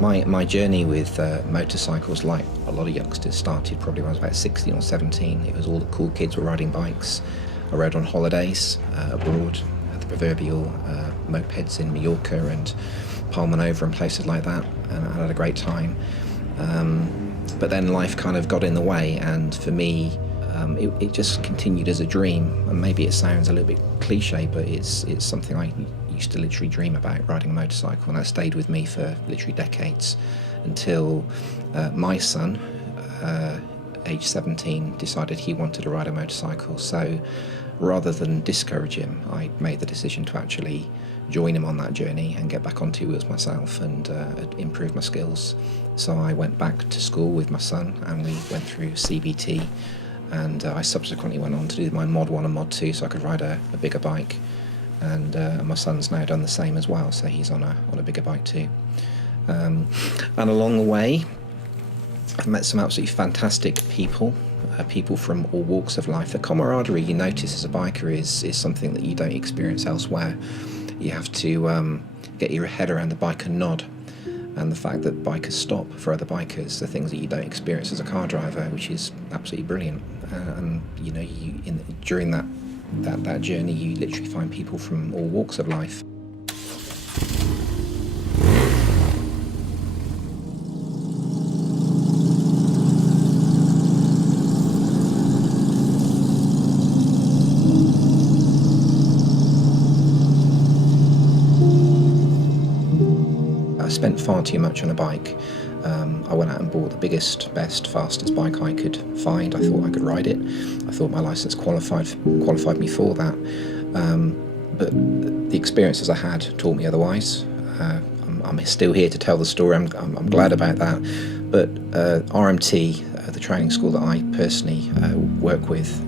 My journey with motorcycles, like a lot of youngsters, started probably when I was about 16 or 17. It was all the cool kids were riding bikes. I rode on holidays abroad, the proverbial mopeds in Mallorca and Palma Nova and places like that, and I had a great time. But then life kind of got in the way, and for me, it just continued as a dream. And maybe it sounds a little bit cliche, but it's something I used to literally dream about, riding a motorcycle, and that stayed with me for literally decades until my son, age 17, decided he wanted to ride a motorcycle. So rather than discourage him, I made the decision to actually join him on that journey and get back on two wheels myself and improve my skills. So I went back to school with my son and we went through CBT, and I subsequently went on to do my Mod 1 and Mod 2 so I could ride a bigger bike. And my son's now done the same as well, so he's on a bigger bike too. And along the way, I've met some absolutely fantastic people, people from all walks of life. The camaraderie you notice as a biker is something that you don't experience elsewhere. You have to get your head around the biker nod, and the fact that bikers stop for other bikers, the things that you don't experience as a car driver, which is absolutely brilliant. And you know, during that journey, you literally find people from all walks of life. I spent far too much on a bike. I went out and bought the biggest, best, fastest bike I could find. I thought I could ride it. I thought my licence qualified me for that. But the experiences I had taught me otherwise. I'm still here to tell the story. I'm glad about that. But RMT, the training school that I personally work with,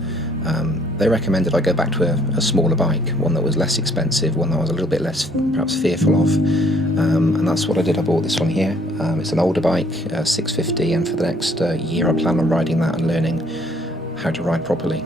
they recommended I go back to a smaller bike, one that was less expensive, one that I was a little bit less perhaps fearful of, and that's what I did. I bought this one here. It's an older bike, 650, and for the next year I plan on riding that and learning how to ride properly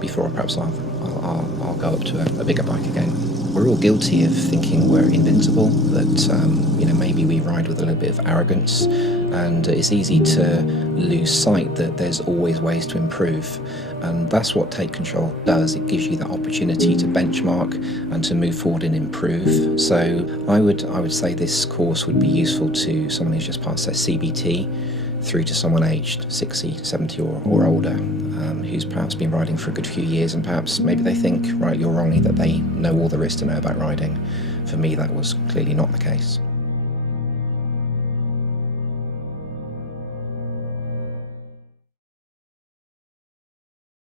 before perhaps I'll go up to a bigger bike again. We're all guilty of thinking we're invincible, that maybe we ride with a little bit of arrogance, and it's easy to lose sight that there's always ways to improve, and that's what Take Control does. It gives you that opportunity to benchmark and to move forward and improve. So I would say this course would be useful to someone who's just passed their CBT through to someone aged 60, 70 or older, who's perhaps been riding for a good few years, and perhaps maybe they think, rightly or wrongly, that they know all there is to know about riding. For me, that was clearly not the case.